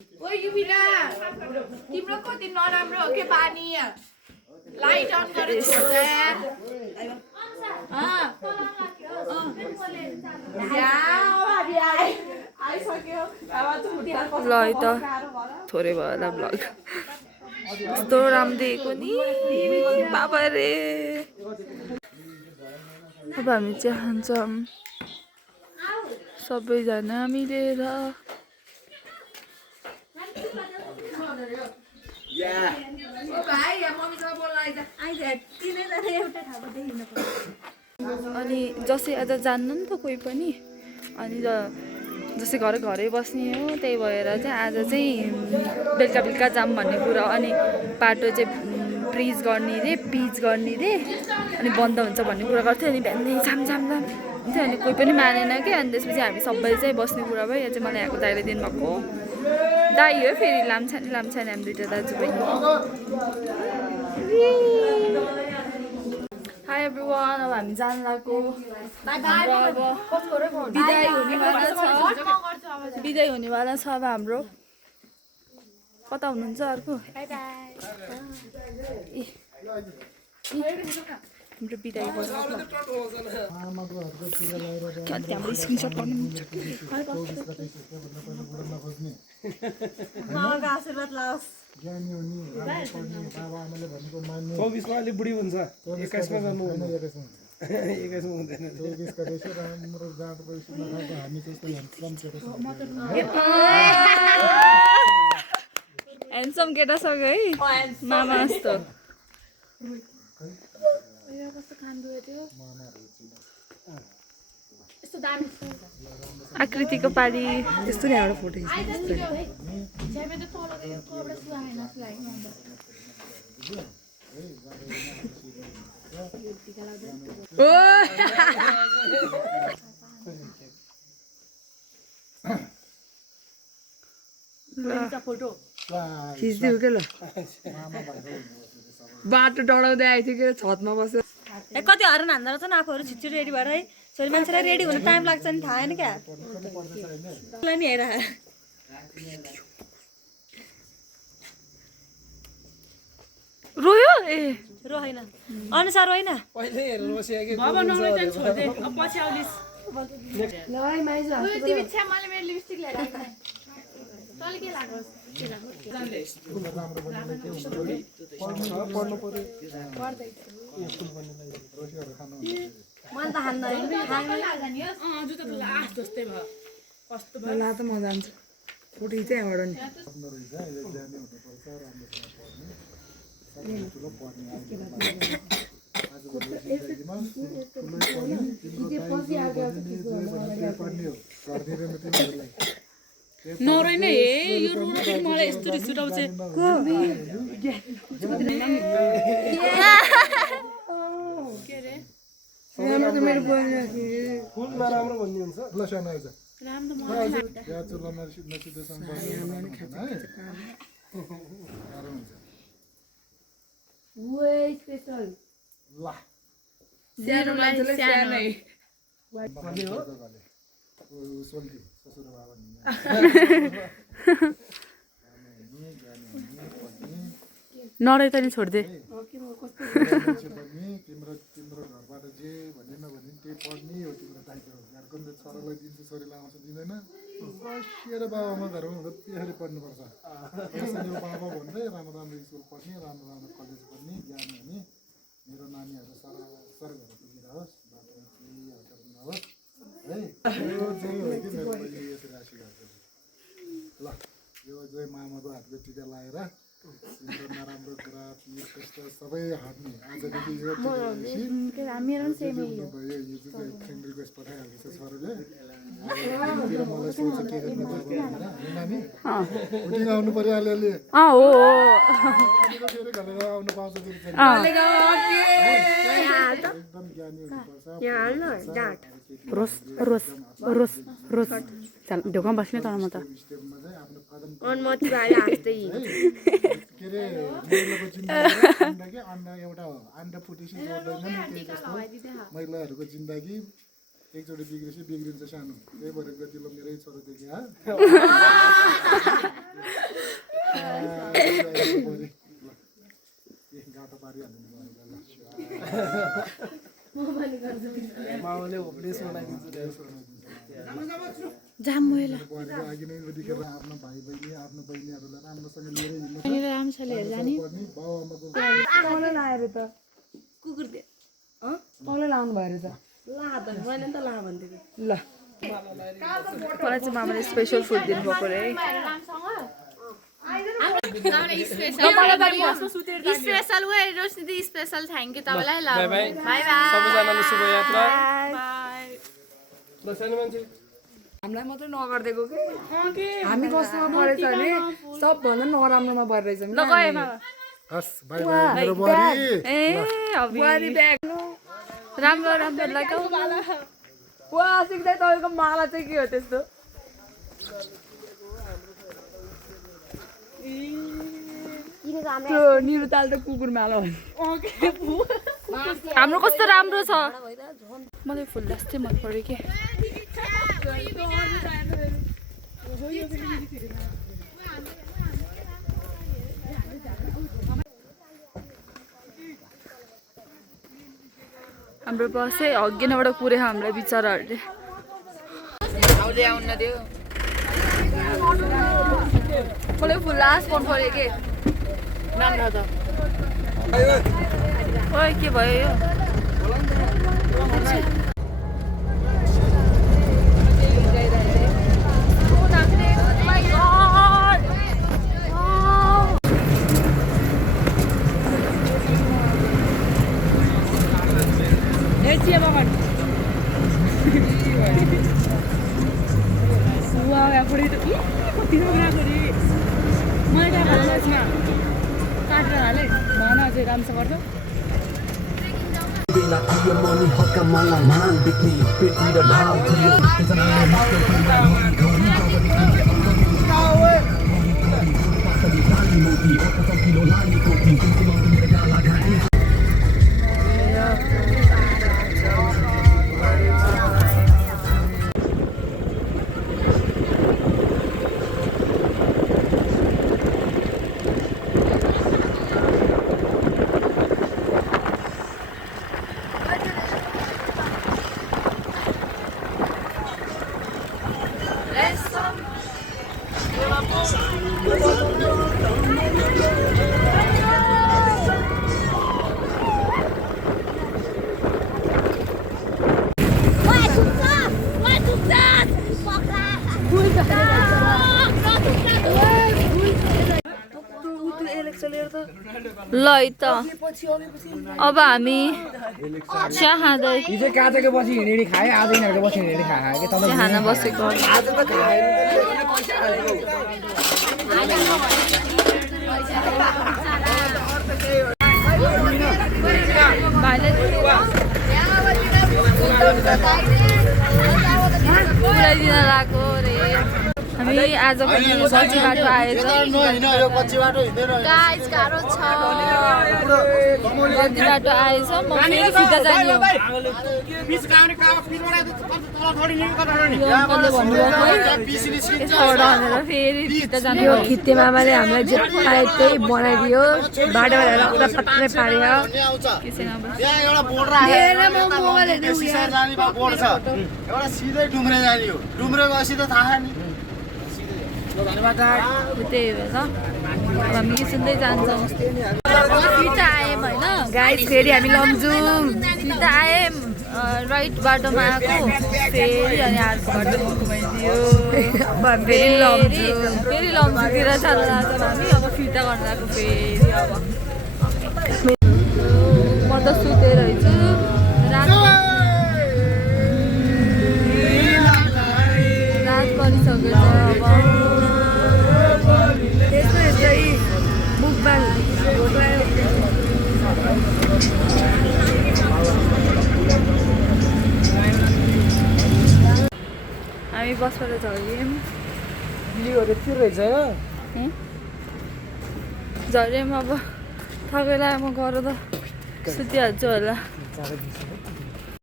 ओ युविना तिम्रो कति नराम्रो हो के बानी लाइट अन गरेर छोड्छ ल है त थोरै भयो होला ब्लग कस्तो राम्रो देखेको नि बाबा रे अब हामी चाहिँ खान्छौँ सबैजना मिलेर अनि जसै आज जान्नु नि त कोही पनि अनि जसै घरै बस्ने हो त्यही भएर चाहिँ आज चाहिँ बेलुका बेलुका जाम भन्ने कुरा अनि बाटो चाहिँ पिच गर्ने रे अनि बन्द हुन्छ भन्ने कुरा गर्थ्यो अनि बिहानै जाम थियो अनि कोही पनि मानेन कि अनि त्यसपछि हामी सबै चाहिँ बस्ने कुरा भयो यहाँ चाहिँ मलाई यहाँको दाइले दिनुभएको दाइ हो फेरि लाम्छाने हामी दुइटा दाजुभाइ हाई एभ्रिवान अब हामी जान लाग्यो बिदाई हुनेवाला छ अब हाम्रो कता हुनुहुन्छ अर्को हाम्रो बिदाई त्यहाँबाट स्क्रिनसट गर्नु आशीर्वाद लाओस् ज्ञानी हुने राम्रो पढ्ने बाबा आमाले भनेको मान्ने 24 मा अलि बुढी हुन्छ 21 मा गर्नु होइन 21 मा हुँदैन 24 का रहेछ राम्रो जाँड रहेछ नखाएको हामी त्यस्तो ह्यान्डसम केटा ह्यान्डसम केटा सँग है मामा जस्तो आकृतिको पाली यस्तो नि एउटा फोटो खिच्दिउ के ल बाटो डढाउँदै आएको थियो कि छतमा बसेर कति हरान हान्दा रहेछ नि आफूहरू छिटो रेडी भएर है छोरी मान्छेलाई रेडी हुनु टाइम लाग्छ नि थाहा होइन क्या नि हेर रोयो ए रो होइन अनुसार होइन ला त म जान्छु फोटो चाहिँ यहाँबाट नि नरैन हे यो रोड मलाई यस्तो रिस उठाउँछ मेरो फुलमा राम्रो भन्ने हुन्छ ल सानो आइज या चुल्लामा नसिधेसँग नरै त नि छोड्दे तिम्रो घरबाट जे भन्ने नभने त्यही पढ्ने हो तिम्रो दायित्व घरको छोरालाई दिन्छु छोरीलाई आउँछ दिँदैन बसिएर बाबामा घरमा हुँदा त्यसरी पढ्नुपर्छ बाबा भन्दै राम्रो स्कुल पढ्ने राम्रो कलेज पढ्ने ज्ञान हुने मेरो नानीहरू सर घर पुगिरहोस् बाटोमा केही हतार नहोस् है यो चाहिँ हो कि मेरो बहिनी यसरी आशीर्वाद गर्छ ल यो चाहिँ मामाको हातको टिका लगाएर तिम्रो नराम्रो कुरा पिर कष्ट सबै हट्ने आजदेखि यो भयो यो चाहिँ फ्रेन्ड रिक्वेस्ट पठाइहाल्दैछ छोराले मलाई सोच्छ के गर्ने बाबा भनेर नानी उठिङ आउनु पर्यो अलिअलि घरेर आउनु पाउँछ एकदम ज्ञानी हुनुपर्छ ढोका बस्ने तर म त अनुमति भाइ हाँस्दै के अरे महिलाको जिन्दगी अन्डा एउटा हो अन्डा फुटेपछि जोड्दैन नि त्यही जस्तो महिलाहरूको जिन्दगी एकचोटि बिग्रेपछि बिग्रिन्छ सानो त्यही भएर गतिलो मेरै छोरो देखे गाँठो पारिहाल्नु जाम मैला अघि नै देखेर आफ्नो भाइ बहिनी आफ्नो बहिनीहरूलाई राम्रोसँग लिएर हिँड्नु राम्रोसँगले हेर जाने पर्ने बाउ आमाको कसले लाएर त कुकुर दे कसले लाउनु भयो अरे त मैले त ला भन्दिएको ल मलाई चाहिँ मामाले स्पेसल फुड दिनुभएको रे special way Roshni special thank you तपाईँलाई ल बाई बाई सबैजनाले शुभयात्रा हामीलाई मात्रै नगरिदिएको कि हामी कस्तोमा परेछ भने सबभन्दा नराम्रोमा परिरहेछ ल गए मामा हस् बाई बाई मेरो बुहारी ए अभि राम्रो राम्रो लाग्यो वा सिक्दै तपाईँको माला चाहिँ के हो त्यस्तो त्यो निरुताल त कुकुर माला हो हाम्रो कस्तो राम्रो छ मलाई फुल जस्तै मन पर्यो कि हाम्रो बसै अघिनाबाट कुर्यो हामीलाई बिचराहरूले मलाई फुल लास्ट मन पर्यो कि ओइ के भयो यो ल है त अब हामी चिया खाँदै हिजो काटेको पछि हिँडेर खाएँ आज यिनीहरूको पछि हिँडेर खाएँ कि चिया खान बसेको आज त खाएँ पुऱ्याइदिन लगाएको रे हामी आज पनि पछि बाटो आएछौँ गाइस गाह्रो छ पछि बाटो आएछौँ म फेरि फिर्ता जाने हो फेरि फिर्ता जाने हो खित्ते मामाले हामीलाई जे पाए त्यही बनाइदियो बाटोमा हेरेर पत्रै पार्यो एउटा सिधै डुम्रे जाने हो डुम्रे गएपछि त थाहा नि त्यही भएर हामी सुन्दै जान्छौँ फिर्ता आयौँ होइन गाइस फेरि हामी लमजुङ फिर्ता आयौँ राइट बाटोमा आएको फेरि अनि अर्को बाटोमा घुमाइदियो फेरि लम्चुतिर जान लाग्छौँ हामी अब फिर्ता गर्न गएको फेरि अब म त सुतेर छु रात परिसकेको छ अब यस्तो यस्तै मुखमा फोटो आयो हामी बसबाट झऱ्यौँ भिडियोहरू के रहेछ झऱ्यौँ अब तपाईँलाई म गरेर त सुतिहाल्छु होला